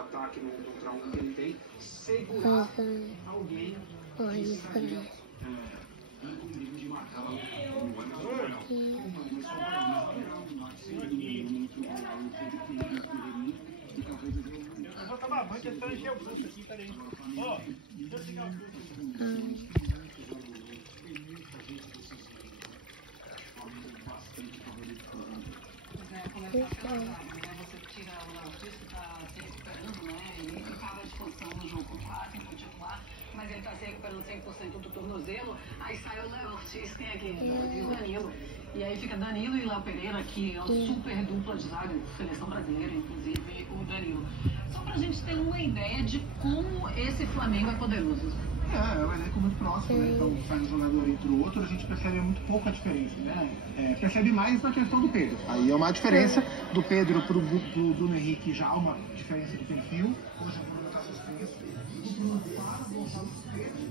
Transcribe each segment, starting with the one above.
ataque no contra um que ele tem, segurar alguém que estaria incumbido de marcar o eu vou tomar banho tentando encher o bucho aqui, peraí. Ó, deixa eu ligar o bucho. Você tira o Laurentiis que está se recuperando, né? Ele ficava à disposição no jogo contra em continuar, mas ele está se recuperando 100% do tornozelo. Aí sai o Léo Ortiz, tem aqui, o Danilo. E aí fica Danilo e Léo Pereira, que é uma super dupla de zaga, seleção brasileira, inclusive o Danilo. Só pra gente ter uma ideia de como esse Flamengo é poderoso. É um elenco muito próximo, né? Então sai um jogador entre o outro, a gente percebe muito pouco a diferença, né? Percebe mais na questão do Pedro. Aí é uma diferença do Pedro pro Bruno Henrique, já há uma diferença de perfil. Hoje o Bruno está suspenso. O Bruno para, o Gonçalo suspenso.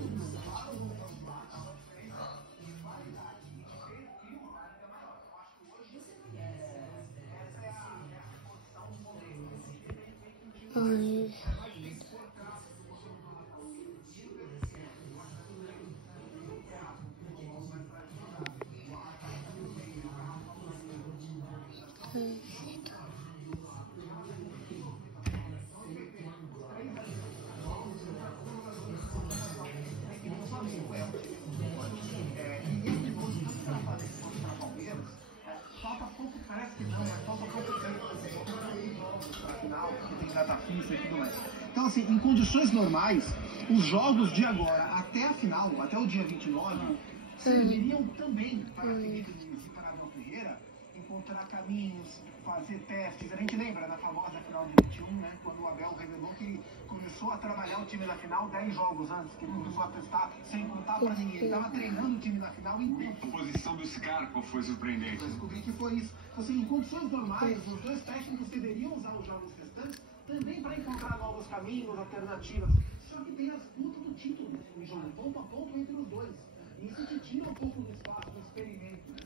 Então, assim, em condições normais, os jogos de agora até a final, até o dia 29, serviriam também para Felipe Luiz e para Abel Ferreira encontrar caminhos, fazer testes. A gente lembra da famosa final de 21, né? Quando o Abel revelou que ele começou a trabalhar o time da final 10 jogos antes, que ele começou a testar sem contar para ninguém. Ele estava treinando o time da final inteiro. A posição do Scarpa foi surpreendente. Eu descobri que foi isso. Assim, em condições normais, os dois técnicos deveriam usar os jogos restantes também para encontrar novos caminhos, alternativas. Só que tem a disputa do título em jogo, ponto a ponto entre os dois. Isso te tira um pouco do espaço, do experimento, né?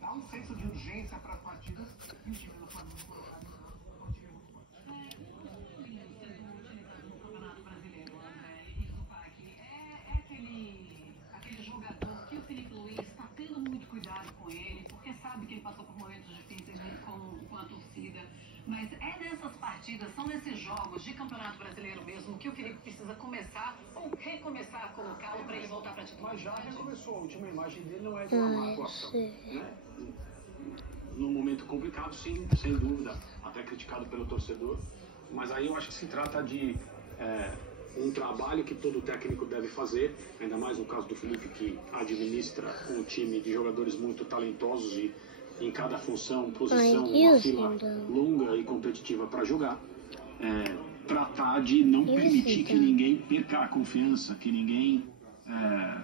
Dá um senso de urgência para as partidas e o time do Flamengo colocado no time muito forte. No Campeonato Brasileiro, André, isso, Pac, é aquele jogador que o Felipe Luiz está tendo muito cuidado com ele, porque sabe que ele passou por momentos difíceis com a torcida. Mas é nessas partidas, são nesses jogos de Campeonato Brasileiro mesmo que o Felipe precisa começar ou recomeçar a colocá-lo para ele voltar para a titularidade? Mas já recomeçou, a última imagem dele não é de uma má atuação, né? Num momento complicado, sim, sem dúvida, até criticado pelo torcedor, mas aí eu acho que se trata de um trabalho que todo técnico deve fazer, ainda mais no caso do Felipe, que administra um time de jogadores muito talentosos e em cada função, posição, uma fila longa e competitiva para jogar. Tratar de não permitir que ninguém perca a confiança, que ninguém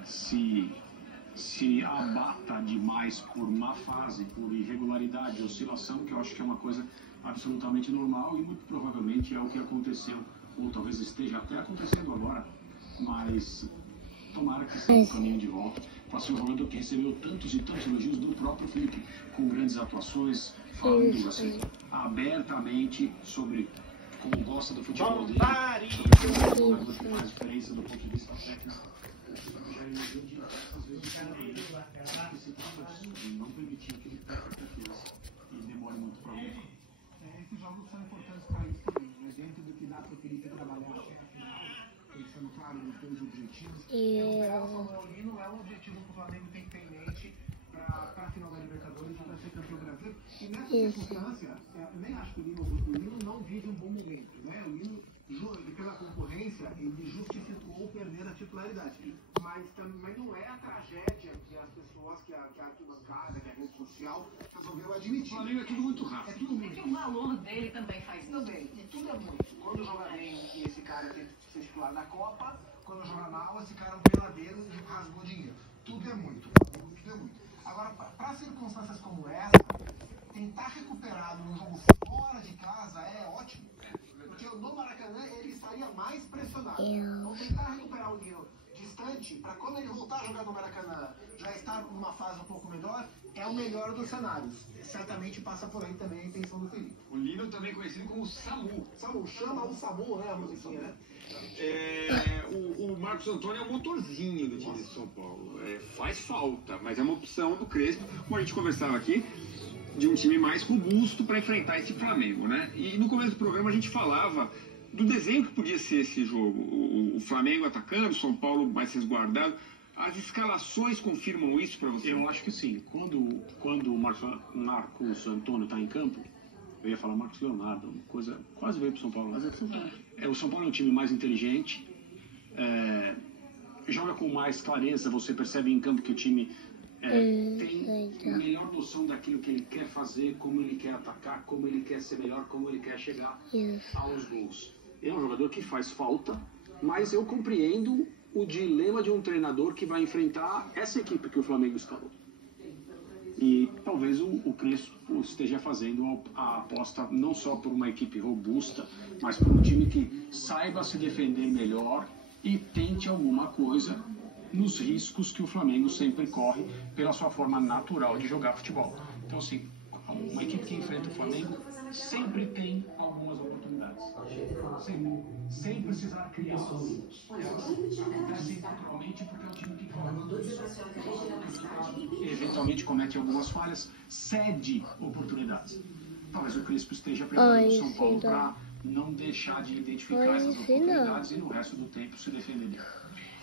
se abata demais por má fase, por irregularidade, oscilação, que eu acho que é uma coisa absolutamente normal e muito provavelmente é o que aconteceu, ou talvez esteja até acontecendo agora, mas tomara que seja um caminho de volta. Para ser um jogador que recebeu tantos e tantos elogios do próprio Felipe, com grandes atuações, falando assim, abertamente sobre como gosta do futebol dele, sobre como é um jogador que faz diferença do ponto de vista técnico. Já elogiou diversas vezes que se trata de não permitir que ele perca a confiança e demore muito para voltar. Esses jogos são importantes para isso também, né? Dentro do que dá para o Felipe trabalhar, pensando, claro, nos dois objetivos. Recuperar o Samuel Lino é um objetivo que o Flamengo tem pendente para a final da Libertadores e para ser campeão brasileiro. E nessa circunstância, eu nem acho que o Lino não vive um bom momento, né? O Lino, pela concorrência, ele justificou perder a titularidade. Mas também não é a tragédia que as pessoas, que a arquibancada, que a rede social resolveu admitir. O Flamengo é tudo muito rápido. É que o valor dele também faz isso. Também, e tudo é muito. Quando joga bem, esse cara tem que ser titular da Copa. Quando joga mal, esse cara é um peladeiro e rasgou dinheiro. Tudo é muito. Tudo é muito. Agora, para circunstâncias como essa, tentar recuperar num jogo fora de casa é ótimo. Porque no Maracanã ele estaria mais pressionado. Então tentar recuperar o Lino distante, para quando ele voltar a jogar no Maracanã, já estar numa fase um pouco melhor, é o melhor dos cenários. Certamente passa por aí também a intenção do Felipe. O Lino também conhecido como Samu. Samu, chama o Samu, né, a musiquinha, né? O Marcos Antônio é o motorzinho do time de São Paulo. Faz falta, mas é uma opção do Crespo, como a gente conversava aqui, de um time mais robusto para enfrentar esse Flamengo, né? E no começo do programa a gente falava do desenho que podia ser esse jogo. O Flamengo atacando, o São Paulo mais resguardado. As escalações confirmam isso para você? Eu acho que sim. Quando o Marcos Antônio está em campo, eu ia falar Marcos Leonardo, uma coisa quase veio para o São Paulo. Mas o São Paulo é um time mais inteligente, joga com mais clareza, você percebe em campo que o time tem melhor noção daquilo que ele quer fazer, como ele quer atacar, como ele quer ser melhor, como ele quer chegar aos gols. É um jogador que faz falta, mas eu compreendo o dilema de um treinador que vai enfrentar essa equipe que o Flamengo escalou. E talvez o Crespo esteja fazendo a aposta não só por uma equipe robusta, mas por um time que saiba se defender melhor e tente alguma coisa nos riscos que o Flamengo sempre corre pela sua forma natural de jogar futebol. Então, assim, uma equipe que enfrenta o Flamengo sempre tem algumas oportunidades. Sem precisar criá-las. Acontece naturalmente porque é um time que eventualmente comete algumas falhas, cede oportunidades. Talvez o Crespo esteja preparando o São Paulo para não deixar de identificar essas oportunidades e no resto do tempo se defender dele.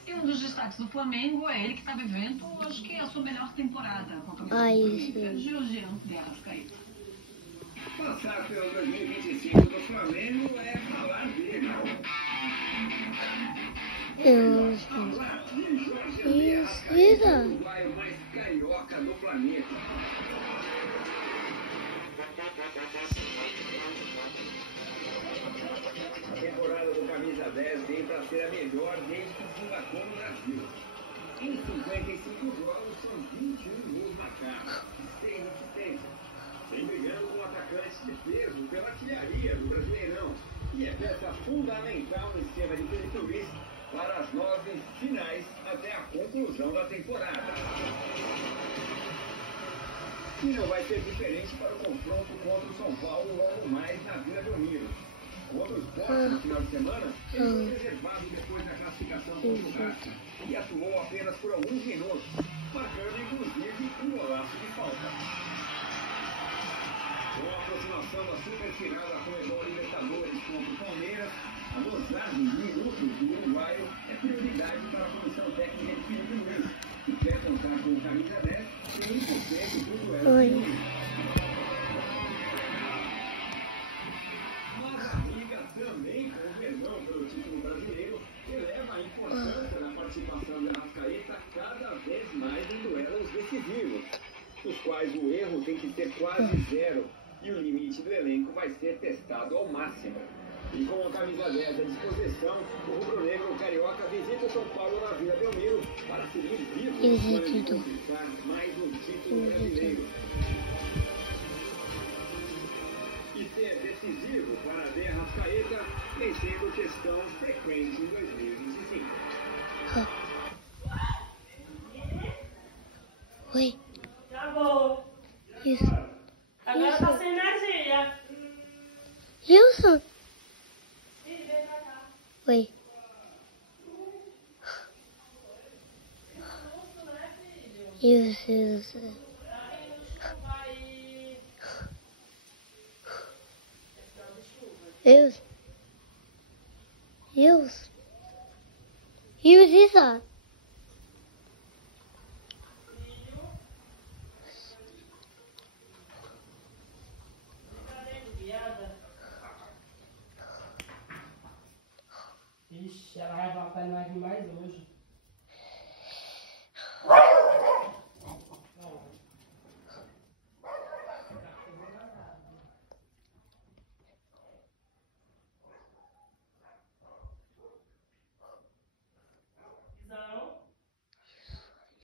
E um dos destaques do Flamengo é ele que está vivendo, acho que a sua melhor temporada contra o Corinthians, Jean de Arrascaeta. Passar pelo 2025 do Flamengo é falar dele. Falar de Jorge de Arrascaeta, o uruguaio mais carioca do planeta. A temporada do Camisa 10 vem para ser a melhor desde que se embarcou no Brasil. Em 55 jogos, são 21 gols marcados, 6 assistências. Vem brigando com atacantes de peso pela artilharia do Brasileirão. E é peça fundamental no esquema de Felipe Luiz para as 9 finais até a conclusão da temporada. E não vai ser diferente para o confronto contra o São Paulo logo mais na Vila Belmiro. Contra o Sport no final de semana, ele foi reservado depois da classificação contra o Racing e atuou apenas por alguns minutos, marcando inclusive um golaço de falta. Com a aproximação da superfinal da Conmebol Libertadores contra o Palmeiras, a dosagem de minutos do uruguaio é prioridade para a comissão técnica de Felipe Luiz, que quer contar com o camisa 10 e 1% do duelo. Mas a briga também com o Verdão pelo título brasileiro eleva a importância da participação de Arrascaeta cada vez mais em duelos decisivos, nos quais o erro tem que ser quase zero e o limite do elenco vai ser testado ao máximo. E com a camisa 10 à disposição, o rubro-negro carioca visita o São Paulo na Vila Belmiro para seguir vivo e conquistar mais um título brasileiro. E ser decisivo para De Arrascaeta vem sendo questão frequente em 2025. Oi. Acabou. Isso. Agora tá sem energia. Wilson. Oi. Isso. Isso. Ixi, ela vai voltar nós demais hoje.